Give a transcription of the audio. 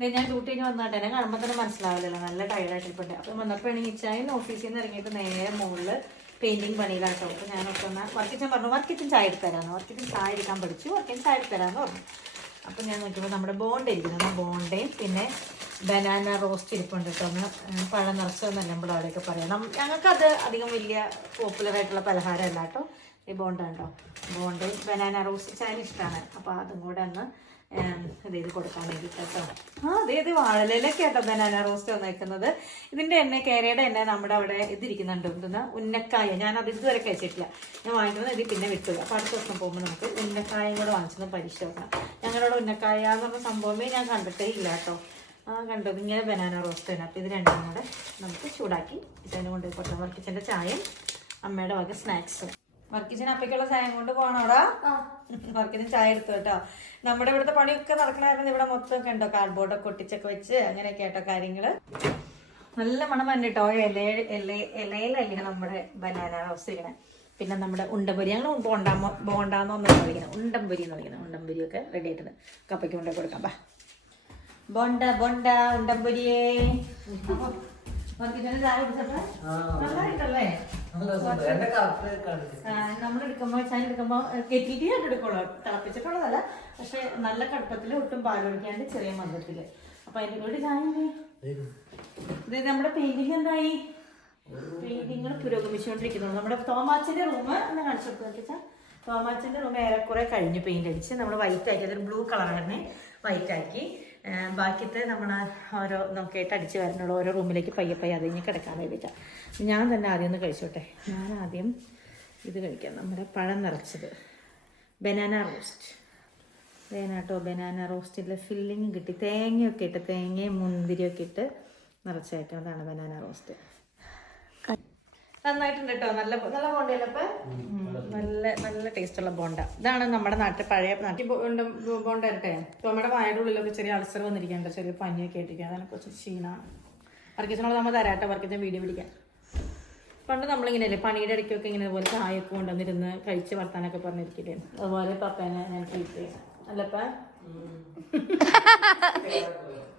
ഞാൻ ഡ്യൂട്ടി കഴിഞ്ഞ് വന്നാട്ടെ. എന്നെ കാണുമ്പോൾ തന്നെ മനസ്സിലാവില്ലല്ലോ. നല്ല ടയർഡായിട്ടിരിപ്പുണ്ട് അപ്പം വന്നപ്പോഴാണെങ്കിൽ ഇച്ചായൻ ഓഫീസിൽ നിന്ന് ഇറങ്ങിയിട്ട് നേരെ മുകളിൽ പെയിന്റിങ് പണിയിലാട്ടോ. അപ്പോൾ ഞാനൊക്കെ ഒന്ന് വർക്കിച്ചൻ പറഞ്ഞു വർക്കിച്ചൻ ചായ എടുത്തരാന്ന് വർക്കിച്ചൻ ചായ എടുക്കാൻ പഠിച്ചു. വർക്കിച്ചൻ ചായ എടുത്തരാന്ന് പറഞ്ഞു. അപ്പം ഞാൻ നോക്കിയപ്പോൾ നമ്മുടെ ബോണ്ട ഇരിക്കുന്നു. ബോണ്ടയും പിന്നെ ബനാന റോസ്റ്റ് ഇരിപ്പുണ്ട് കേട്ടോ. ഒന്ന് പഴം നിറച്ചതെന്നല്ല നമ്മൾ അവിടെയൊക്കെ പറയാം. നം- ഞങ്ങൾക്കത് അധികം വലിയ പോപ്പുലർ ആയിട്ടുള്ള പലഹാരമല്ല കേട്ടോ. ഈ ബോണ്ട ഉണ്ടോ? ബോണ്ടയും ബനാന റോസ്റ്റ് ചായ ഇഷ്ടമാണ് അപ്പോൾ അതും കൂടെ ഒന്ന് ഇത് ചെയ്ത് കൊടുക്കാൻ വേണ്ടിയിട്ട് ആ അതെ ഇത് വാഴലയിലൊക്കെ കേട്ടോ ബനാന റോസ്റ്റ് വന്നേക്കുന്നത്. ഇതിന്റെ എണ്ണ കേരയുടെ എണ്ണ നമ്മുടെ അവിടെ ഇതിരിക്കുന്നുണ്ട്. എന്തെന്ന്? ഉന്നക്കായ. അത് ഇതുവരെ കഴിച്ചിട്ടില്ല. ഞാൻ വാങ്ങിക്കുന്നത് ഇത് പിന്നെ വിട്ടു. അപ്പോൾ അടുത്ത ദിവസം പോകുമ്പോൾ നമുക്ക് ഉന്നക്കായ കൂടെ വാങ്ങിച്ചൊന്ന് പരിശോധിക്കണം ഞങ്ങളുടെ ഉന്നക്കായ എന്ന് പറഞ്ഞ സംഭവമേ ഞാൻ കണ്ടിട്ടേ ഇല്ല കേട്ടോ. ആ കണ്ടത് ഇങ്ങനെ ബനാന റോസ്റ്റ് തന്നെ. അപ്പോൾ ഇത് രണ്ടും കൂടെ നമുക്ക് ചൂടാക്കി ഇതിനെ കൊണ്ട് പൊട്ടം വർക്കിച്ചന്റെ ചായയും അമ്മയുടെ വക സ്നാക്സും. വർക്കിച്ചൻ അപ്പയ്ക്കുള്ള ചായം കൊണ്ട് പോകണോടാ വർക്കിച്ചൻ ചായ എടുത്തു കേട്ടോ. നമ്മുടെ ഇവിടുത്തെ പണിയൊക്കെ നടക്കണമായിരുന്നു ഇവിടെ മൊത്തം കണ്ടോ കാർഡ്ബോർഡൊക്കെ ഒട്ടിച്ചൊക്കെ വെച്ച് അങ്ങനെയൊക്കെ കേട്ടോ കാര്യങ്ങൾ. നല്ല മണം തന്നെ കേട്ടോ. ഇല ഇല ഇലയിലല്ലേ നമ്മുടെ ബനാന റോസ് ഇങ്ങനെ പിന്നെ നമ്മുടെ ഉണ്ടംപൊരി. ഞങ്ങൾ ബോണ്ടാമോ ബോണ്ടാന്നൊന്നും വിളിക്കുന്നത് ഉണ്ടംപൊരി എന്ന് വിളിക്കുന്നത് ഉണ്ടംപൊരി ഒക്കെ റെഡി ആയിട്ടുണ്ട് കപ്പയ്ക്ക് കൊണ്ടേ കൊടുക്കാം. ബാ. ബോണ്ട ബോണ്ട ഉണ്ടംപൊരിയേ. വർക്കിച്ചന് ചായ കുടിച്ചപ്പോ? നമ്മൾ എടുക്കുമ്പോൾ ചായ എടുക്കുമ്പോൾ കെറ്റിയിട്ട് ഞാൻ എടുക്കുള്ളൂ. തിളപ്പിച്ചിട്ടുള്ളതല്ല. പക്ഷെ നല്ല കടുപ്പത്തിൽ ഒട്ടും പാലൊഴിക്കാണ്ട് ചെറിയ മന്ദത്തിൽ അപ്പൊ അതിന്റെ കൂടെ? ഇത് നമ്മുടെ പെയിന്റിങ് എന്തായി? പെയിന്റിങ്ങൾ പുരോഗമിച്ചുകൊണ്ടിരിക്കുന്നു. നമ്മുടെ തോമാച്ചിന്റെ റൂം ഒന്ന് കാണിച്ചു കൊടുത്തു തോമാച്ചിന്റെ റൂം ഏറെക്കുറെ കഴിഞ്ഞു. പെയിന്റ് അടിച്ച് നമ്മൾ വൈറ്റ് ആക്കി. അതൊരു ബ്ലൂ കളറായിരുന്നേ വൈറ്റ് ആക്കി. ബാക്കിത്തെ നമ്മൾ ഓരോ നോക്കിയിട്ട് അടിച്ച് വരണുള്ളൂ ഓരോ റൂമിലേക്ക് പയ്യെ പയ്യെ അതിഞ്ഞ് കിടക്കാൻ വേണ്ടിയിട്ടാണ് ഞാൻ തന്നെ ആദ്യം ഒന്ന് കഴിച്ചോട്ടെ. ഞാൻ ആദ്യം ഇത് കഴിക്കാം. നമ്മുടെ പഴം നിറച്ചത്. Banana roast. വേനാട്ടോ ബനാന റോസ്റ്റിന്റെ ഫില്ലിങ് കിട്ടി. തേങ്ങയൊക്കെ ഇട്ട് തേങ്ങയും മുന്തിരിയൊക്കെ ഇട്ട് നിറച്ചായിട്ട് അതാണ് ബനാന റോസ്റ്റ്. നന്നായിട്ടുണ്ട് കേട്ടോ നല്ല നല്ല ബോണ്ടയല്ലേ ഇപ്പൊ? നല്ല നല്ല ടേസ്റ്റ് ഉള്ള ബോണ്ട. ഇതാണ് നമ്മുടെ നാട്ടിൽ പഴയ നാട്ടിൽ ബോണ്ട ബോണ്ട ഇരട്ടെ നമ്മുടെ വായുടെ ഉള്ളിലൊക്കെ ചെറിയ അൾസർ വന്നിരിക്കുന്നുണ്ട്. ചെറിയ പനിയൊക്കെ ആയിട്ടിരിക്കുക അതിനെ കുറച്ച് ക്ഷീണമാണ്. വർക്കിച്ചനോട് നമ്മൾ തരാട്ടെ വർക്കിച്ച വീഡിയോ പിടിക്കാൻ പണ്ട് നമ്മളിങ്ങനെയല്ലേ പണിയുടെ ഇടയ്ക്കൊക്കെ ഇങ്ങനെ പോലെ ചായയൊക്കെ കൊണ്ടുവന്നിരുന്ന് കഴിച്ച് വർത്താനൊക്കെ പറഞ്ഞിരിക്കില്ലേ. അതുപോലെ പപ്പേനെ ഞാൻ ട്രീറ്റ് ചെയ്യും. അല്ലപ്പ